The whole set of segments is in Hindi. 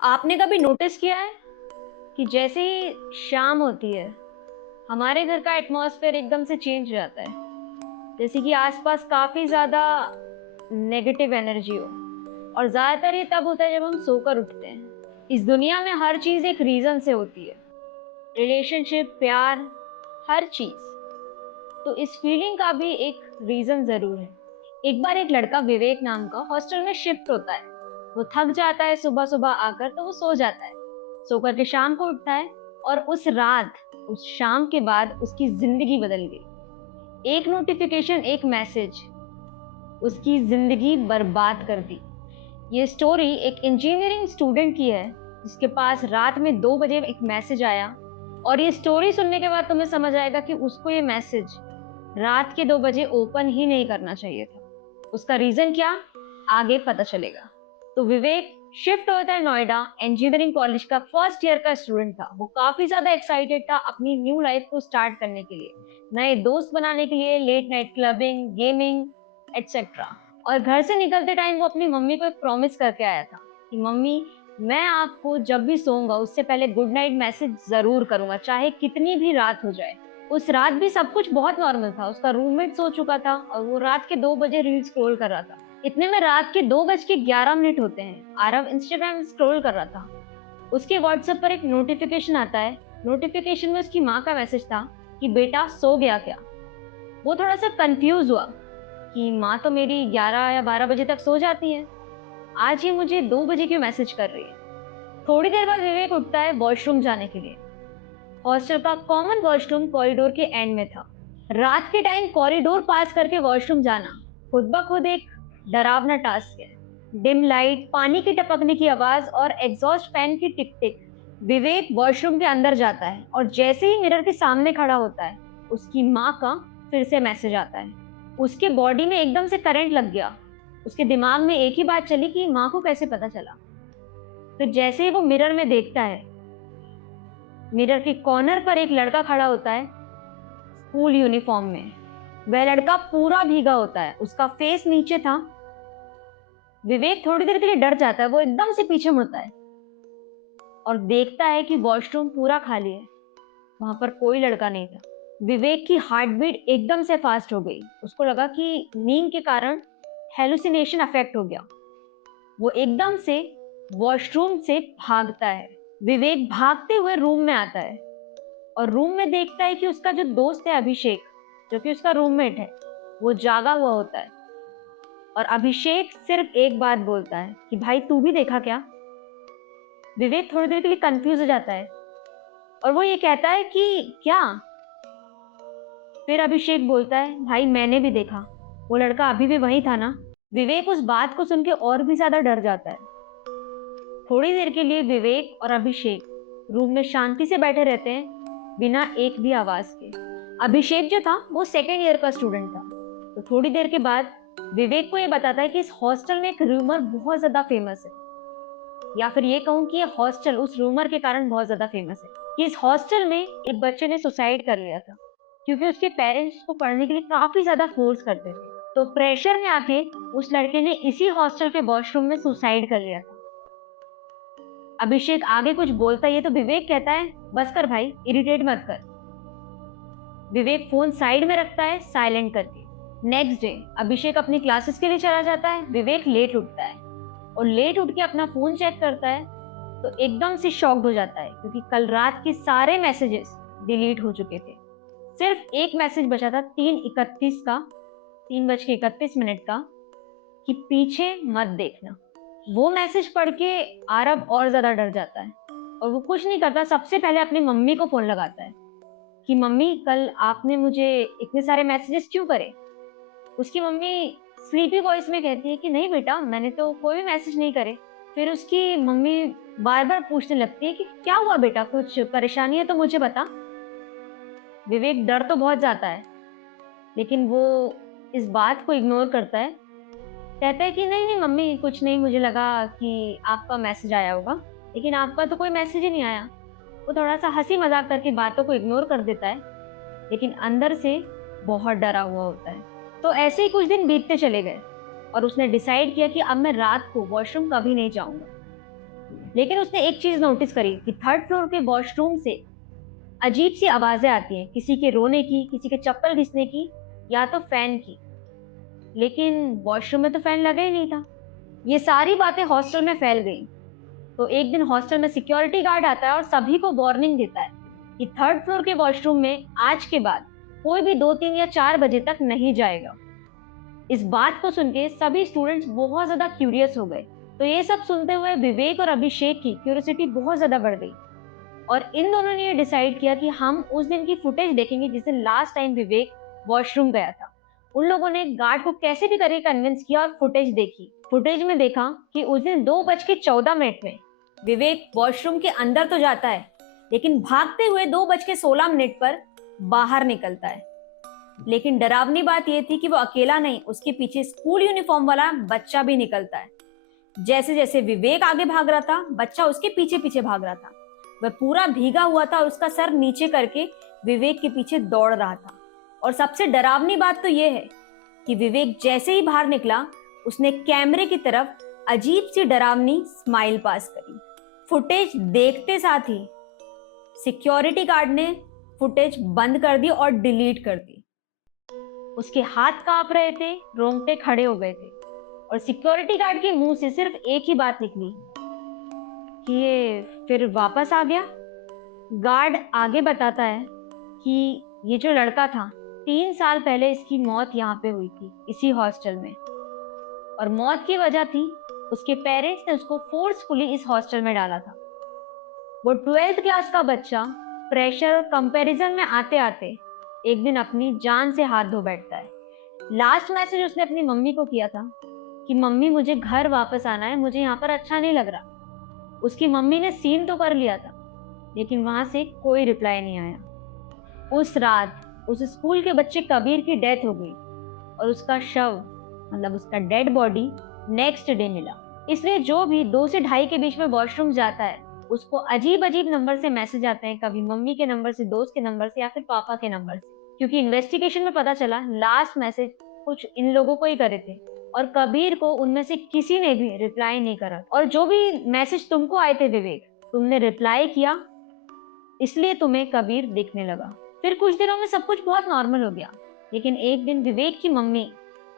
आपने कभी नोटिस किया है कि जैसे ही शाम होती है हमारे घर का एटमॉस्फेयर एकदम से चेंज हो जाता है। जैसे कि आसपास काफी ज्यादा नेगेटिव एनर्जी हो। और ज्यादातर ये तब होता है जब हम सोकर उठते हैं। इस दुनिया में हर चीज एक रीजन से होती है। रिलेशनशिप, प्यार, हर चीज। तो इस फीलिंग का भी एक रीजन जरूर है। एक बार एक लड़का विवेक नाम का हॉस्टल में शिफ्ट होता है। वो थक जाता है सुबह सुबह आकर, तो वो सो जाता है। सोकर के शाम को उठता है। और उस रात, उस शाम के बाद उसकी जिंदगी बदल गई। एक नोटिफिकेशन, एक मैसेज उसकी जिंदगी बर्बाद कर दी। ये स्टोरी एक इंजीनियरिंग स्टूडेंट की है जिसके पास रात में 2 बजे एक मैसेज आया। और ये स्टोरी सुनने के बाद तुम्हें समझ आएगा कि उसको ये मैसेज रात के 2 बजे ओपन ही नहीं करना चाहिए था। उसका रीजन क्या, आगे पता चलेगा। तो विवेक शिफ्ट होता है नोएडा। इंजीनियरिंग कॉलेज का फर्स्ट ईयर का स्टूडेंट था। वो काफी ज्यादा एक्साइटेड था अपनी न्यू लाइफ को स्टार्ट करने के लिए, नए दोस्त बनाने के लिए, late night clubbing, gaming, etcetera. और घर से निकलते टाइम वो अपनी मम्मी को एक प्रॉमिस करके आया था कि मम्मी, मैं आपको जब भी सोऊंगा उससे पहले गुड नाइट मैसेज जरूर करूंगा, चाहे कितनी भी रात हो जाए। उस रात भी सब कुछ बहुत नॉर्मल था। उसका रूममेट सो चुका था और वो रात के 2 बजे रील स्क्रॉल कर रहा था। इतने में रात के 2 बज के 11 मिनट होते हैं। आरव इंस्टाग्राम स्क्रॉल कर रहा था। उसके व्हाट्सएप पर एक नोटिफिकेशन आता है। नोटिफिकेशन में उसकी माँ का मैसेज था कि बेटा सो गया क्या। वो थोड़ा सा कंफ्यूज हुआ कि माँ तो मेरी 11 या 12 बजे तक सो जाती है, आज ही मुझे 2 बजे क्यों मैसेज कर रही है। थोड़ी देर बाद विवेक उठता है वॉशरूम जाने के लिए। हॉस्टल का कॉमन वॉशरूम कॉरिडोर के एंड में था। रात के टाइम कॉरिडोर पास करके वॉशरूम जाना खुद ब खुद एक डरावना टास्क है। डिम लाइट, पानी की टपकने की आवाज और एग्जॉस्ट फैन की टिक टिक। विवेक वॉशरूम के अंदर जाता है और जैसे ही मिरर के सामने खड़ा होता है उसकी माँ का फिर से मैसेज आता है। उसके बॉडी में एकदम से करंट लग गया। उसके दिमाग में एक ही बात चली कि माँ को कैसे पता चला। फिर जैसे ही वो मिरर में देखता है, मिरर के कॉर्नर पर एक लड़का खड़ा होता है स्कूल यूनिफॉर्म में। वह लड़का पूरा भीगा होता है, उसका फेस नीचे था। विवेक थोड़ी देर के लिए डर जाता है। वो एकदम से पीछे मुड़ता है और देखता है कि वॉशरूम पूरा खाली है। वहां पर कोई लड़का नहीं था। विवेक की हार्ट बीट एकदम से फास्ट हो गई। उसको लगा कि नींद के कारण हेलुसिनेशन अफेक्ट हो गया। वो एकदम से वॉशरूम से भागता है। विवेक भागते हुए रूम में आता है और रूम में देखता है कि उसका जो दोस्त है अभिषेक, जो कि उसका रूममेट है, वो जागा हुआ होता है। और अभिषेक सिर्फ एक बात बोलता है कि भाई तू भी देखा क्या। विवेक थोड़ी देर के लिए कंफ्यूज हो जाता है और वो ये कहता है कि क्या। फिर अभिषेक बोलता है भाई मैंने भी देखा, वो लड़का अभी भी वही था ना। विवेक उस बात को सुन के और भी ज्यादा डर जाता है। थोड़ी देर के लिए विवेक और अभिषेक रूम में शांति से बैठे रहते हैं, बिना एक भी आवाज के। अभिषेक जो था वो सेकेंड ईयर का स्टूडेंट था। तो थोड़ी देर के बाद विवेक को ये बताता है कि इस हॉस्टल में एक रूमर बहुत ज्यादा फेमस है। या फिर ये कहूँ कि ये हॉस्टल उस रूमर के कारण बहुत ज्यादा फेमस है कि इस हॉस्टल में एक बच्चे ने सुसाइड कर लिया था, क्योंकि उसके पेरेंट्स को पढ़ने के लिए काफी ज्यादा फोर्स करते थे। तो प्रेशर में आके उस लड़के ने इसी हॉस्टल के वॉशरूम में सुसाइड कर लिया था। अभिषेक आगे कुछ बोलता है तो विवेक कहता है बस कर भाई, इरिटेट मत कर। विवेक फोन साइड में रखता है साइलेंट करके। नेक्स्ट डे अभिषेक अपनी क्लासेस के लिए चला जाता है। विवेक लेट उठता है और लेट उठ के अपना फोन चेक करता है तो एकदम से शॉक्ड हो जाता है, क्योंकि कल रात के सारे मैसेजेस डिलीट हो चुके थे। सिर्फ एक मैसेज बचा था 3:31 का, 3:31 का, कि पीछे मत देखना। वो मैसेज पढ़ के आरव और ज्यादा डर जाता है और वो कुछ नहीं करता, सबसे पहले अपनी मम्मी को फोन लगाता है कि मम्मी कल आपने मुझे इतने सारे मैसेजेस क्यों करे। उसकी मम्मी स्लीपी वॉइस में कहती है कि नहीं बेटा, मैंने तो कोई भी मैसेज नहीं करे। फिर उसकी मम्मी बार बार पूछने लगती है कि क्या हुआ बेटा, कुछ परेशानी है तो मुझे बता। विवेक डर तो बहुत जाता है लेकिन वो इस बात को इग्नोर करता है। कहता है कि नहीं नहीं मम्मी, कुछ नहीं, मुझे लगा कि आपका मैसेज आया होगा, लेकिन आपका तो कोई मैसेज ही नहीं आया। वो थोड़ा सा हंसी मजाक करके बातों को इग्नोर कर देता है, लेकिन अंदर से बहुत डरा हुआ होता है। तो ऐसे ही कुछ दिन बीतते चले गए और उसने डिसाइड किया कि अब मैं रात को वॉशरूम कभी नहीं जाऊंगा। लेकिन उसने एक चीज नोटिस करी कि थर्ड फ्लोर के वॉशरूम से अजीब सी आवाजें आती हैं, किसी के रोने की, किसी के चप्पल घिसने की, या तो फैन की। लेकिन वॉशरूम में तो फैन लगा ही नहीं था। ये सारी बातें हॉस्टल में फैल गई। तो एक दिन हॉस्टल में सिक्योरिटी गार्ड आता है और सभी को वार्निंग देता है कि थर्ड फ्लोर के वॉशरूम में आज के बाद कोई भी 2, 3 या 4 बजे तक नहीं जाएगा। इस बात को सुन के सभी स्टूडेंट्स बहुत ज्यादा क्यूरियस हो गए। तो ये सब सुनते हुए विवेक और अभिषेक की क्यूरियोसिटी बहुत ज्यादा बढ़ गई और इन दोनों ने ये डिसाइड किया कि हम उस दिन की फुटेज देखेंगे जिस दिन लास्ट टाइम विवेक वॉशरूम गया था। उन लोगों ने गार्ड को कैसे भी करके कन्विंस किया और फुटेज देखी। फुटेज में देखा कि उस दिन 2:14 में विवेक वॉशरूम के अंदर तो जाता है, लेकिन भागते हुए 2:16 पर बाहर निकलता है। लेकिन डरावनी बात यह थी कि वो अकेला नहीं, उसके पीछे स्कूल यूनिफॉर्म वाला बच्चा भी निकलता है। जैसे जैसे विवेक आगे भाग रहा था, बच्चा उसके पीछे पीछे भाग रहा था। वह पूरा भीगा हुआ था और उसका सर नीचे करके विवेक के पीछे दौड़ रहा था। और सबसे डरावनी बात तो यह है कि विवेक जैसे ही बाहर निकला, उसने कैमरे की तरफ अजीब सी डरावनी स्माइल पास करी। फुटेज देखते साथ ही सिक्योरिटी गार्ड ने फुटेज बंद कर दी और डिलीट कर दी। उसके हाथ कांप रहे थे, रोंगटे खड़े हो गए थे और सिक्योरिटी गार्ड के मुंह से सिर्फ एक ही बात निकली कि ये फिर वापस आ गया। गार्ड आगे बताता है कि ये जो लड़का था, 3 साल पहले इसकी मौत यहाँ पे हुई थी, इसी हॉस्टल में। और मौत की वजह थी उसके पेरेंट्स ने उसको फोर्सफुली इस हॉस्टल में डाला था। वो 12th क्लास का बच्चा प्रेशर और कंपैरिजन में आते आते एक दिन अपनी जान से हाथ धो बैठता है। लास्ट मैसेज उसने अपनी मम्मी को किया था कि मम्मी मुझे घर वापस आना है, मुझे यहाँ पर अच्छा नहीं लग रहा। उसकी मम्मी ने सीन तो कर लिया था, लेकिन वहां से कोई रिप्लाई नहीं आया। उस रात उस स्कूल के बच्चे कबीर की डेथ हो गई और उसका शव, मतलब उसका डेड बॉडी, नेक्स्ट डे मिला। इसलिए जो भी 2 से 2:30 के बीच में वॉशरूम जाता है, उसको अजीब अजीब नंबर से मैसेज आते हैं, कभी मम्मी के नंबर से, दोस्त के नंबर से, या फिर पापा के नंबर से। क्योंकि इन्वेस्टिगेशन में पता चला लास्ट मैसेज कुछ इन लोगों को ही करे थे और कबीर को उनमें से किसी ने भी रिप्लाई नहीं करा। और जो भी मैसेज तुमको आए थे विवेक, तुमने रिप्लाई किया, इसलिए तुम्हें कबीर दिखने लगा। फिर कुछ दिनों में सब कुछ बहुत नॉर्मल हो गया। लेकिन एक दिन विवेक की मम्मी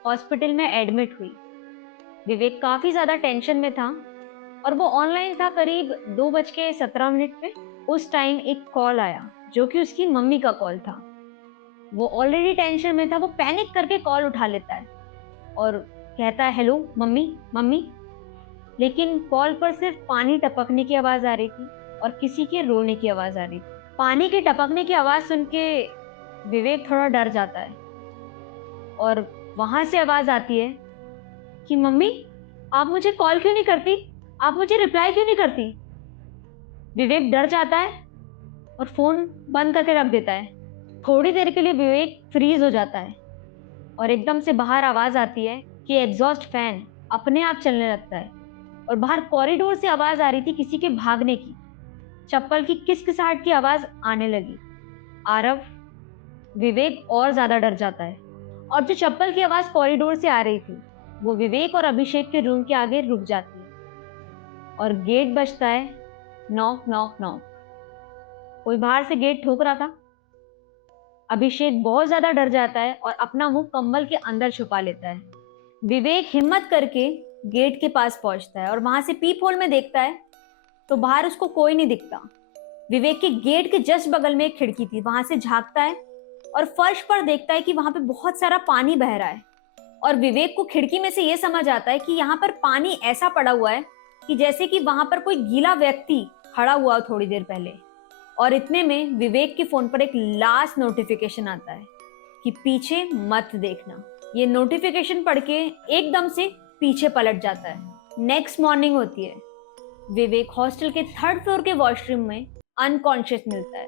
हॉस्पिटल में एडमिट हुई। विवेक काफी ज्यादा टेंशन में था और वो ऑनलाइन था करीब 2:17 पे। उस टाइम एक कॉल आया जो कि उसकी मम्मी का कॉल था। वो ऑलरेडी टेंशन में था, वो पैनिक करके कॉल उठा लेता है और कहता है, हेलो मम्मी मम्मी। लेकिन कॉल पर सिर्फ पानी टपकने की आवाज आ रही थी और किसी के रोने की आवाज आ रही थी। पानी के टपकने की आवाज सुन के विवेक थोड़ा डर जाता है और वहां से आवाज आती है कि मम्मी आप मुझे कॉल क्यों नहीं करती, आप मुझे रिप्लाई क्यों नहीं करती। विवेक डर जाता है और फोन बंद करके रख देता है। थोड़ी देर के लिए विवेक फ्रीज हो जाता है और एकदम से बाहर आवाज आती है कि एग्जॉस्ट फैन अपने आप चलने लगता है और बाहर कॉरिडोर से आवाज आ रही थी किसी के भागने की। चप्पल की किसकिसाहट की आवाज आने लगी। आरव, विवेक और ज्यादा डर जाता है और जो चप्पल की आवाज कॉरिडोर से आ रही थी वो विवेक और अभिषेक के रूम के आगे रुक जाती है और गेट बजता है। Knock knock knock. कोई बाहर से गेट ठोक रहा था। अभिषेक बहुत ज्यादा डर जाता है और अपना मुंह कंबल के अंदर छुपा लेता है। विवेक हिम्मत करके गेट के पास पहुंचता है और वहां से पीप होल में देखता है तो बाहर उसको कोई नहीं दिखता। विवेक के गेट के जस्ट बगल में एक खिड़की थी, वहां से झांकता है और फर्श पर देखता है कि वहां पे बहुत सारा पानी बह रहा है। और विवेक को खिड़की में से ये समझ आता है कि यहाँ पर पानी ऐसा पड़ा हुआ है कि जैसे कि वहां पर कोई गीला व्यक्ति खड़ा हुआ हो थोड़ी देर पहले। और इतने में विवेक के फोन पर एक लास्ट नोटिफिकेशन आता है कि पीछे मत देखना। ये नोटिफिकेशन पढ़ के एकदम से पीछे पलट जाता है। नेक्स्ट मॉर्निंग होती है। विवेक हॉस्टल के 3rd फ्लोर के वॉशरूम में अनकॉन्शियस मिलता है।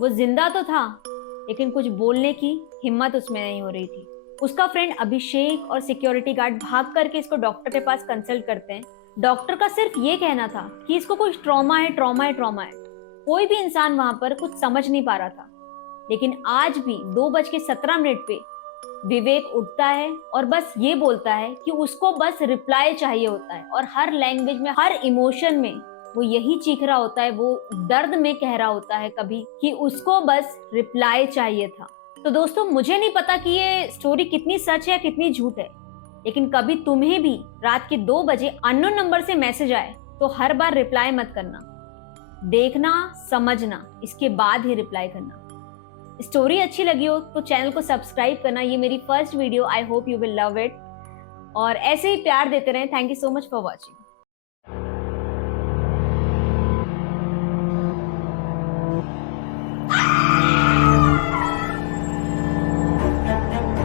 वो जिंदा तो था, लेकिन कुछ बोलने की हिम्मत उसमें नहीं हो रही थी। उसका फ्रेंड अभिषेक और सिक्योरिटी गार्ड भाग करके इसको डॉक्टर के पास कंसल्ट करते हैं। डॉक्टर का सिर्फ ये कहना था कि इसको कुछ ट्रॉमा है, ट्रॉमा है, ट्रॉमा है। कोई भी इंसान वहां पर कुछ समझ नहीं पा रहा था। लेकिन आज भी 2:17 पे विवेक उठता है और बस ये बोलता है कि उसको बस रिप्लाई चाहिए होता है, और हर लैंग्वेज में, हर इमोशन में वो यही चीख रहा होता है, वो दर्द में कह रहा होता है कभी कि उसको बस रिप्लाई चाहिए था। तो दोस्तों, मुझे नहीं पता कि ये स्टोरी कितनी सच है कितनी झूठ है, लेकिन कभी तुम्हें भी रात के 2 बजे अननोन नंबर से मैसेज आए तो हर बार रिप्लाई मत करना, देखना समझना, इसके बाद ही रिप्लाई करना। स्टोरी अच्छी लगी हो तो चैनल को सब्सक्राइब करना। ये मेरी first video, I hope you will love it, और ऐसे ही प्यार देते रहें। Thank you so much for watching.